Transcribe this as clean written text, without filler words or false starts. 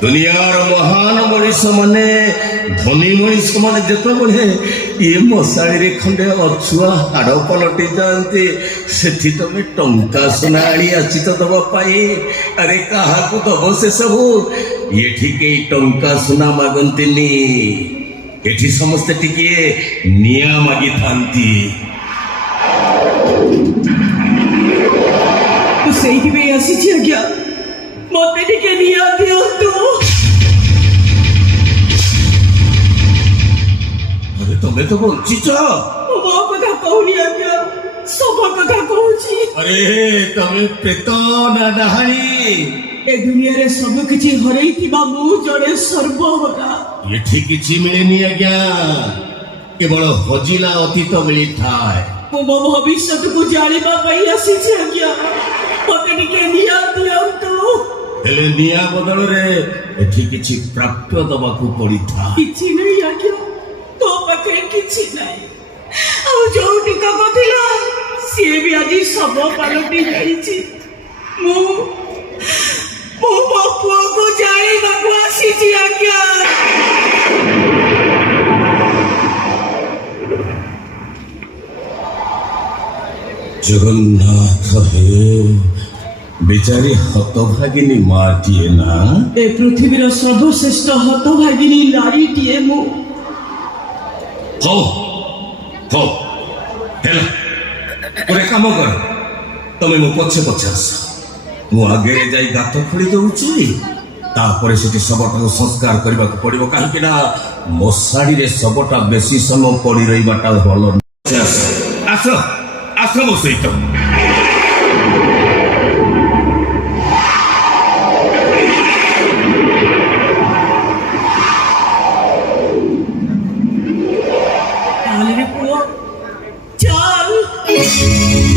दुनियार महान मनीष माने धनी मनीष माने जिते ये मशाणी खंडे अछुआ हाड़ पलटि जाते से तुम टंका सुना आसी तो दवाई अरे क्या दब से सब ये टंका सुना मागंती एठी समस्ते टिके निया मागी थांती आज्ञा मत टिके निया दियंतु अरे तुम्हें तो बंचिच मो कथा कहूनी आज्ञा सब कथा कहूची अरे तुम्हें प्रेत ना डहाणी ए दुनिया रे सब किछि हरई थिबा मु जड़े सर्वहरा एठी किछि मिलेनी आज्ञा केवल हजिला अतीत मिली थाए मो भविष्य को जानिबा पई आसीछि आज्ञा मते टिके निया दियंतु हेले निया बदल रे एठी किछि प्राप्त दबाकू पड़ी था किछि नहीं आज्ञा तो पाखे किछि नहीं आ जो टिका कथिला से भी आज सब पालटी जाईछि मु बापू को जाई बापू आसीछि आज्ञा जगन्नाथ हे बेचारी हतभागिनी माटीए ना ए पृथ्वीर सर्वश्रेष्ठ हतभागिनी नारीटीए मु हो हेला ओरे काम कर तमे मो पछे पछे आस मु आगे जाई गात खोली दउची तापर सेठी सबटा संस्कार करबा को पड़िबो काहे कि ना मशाड़ी रे सबटा बेसी समय पड़ी रहिबाटा भलो आस आस मो सहित चल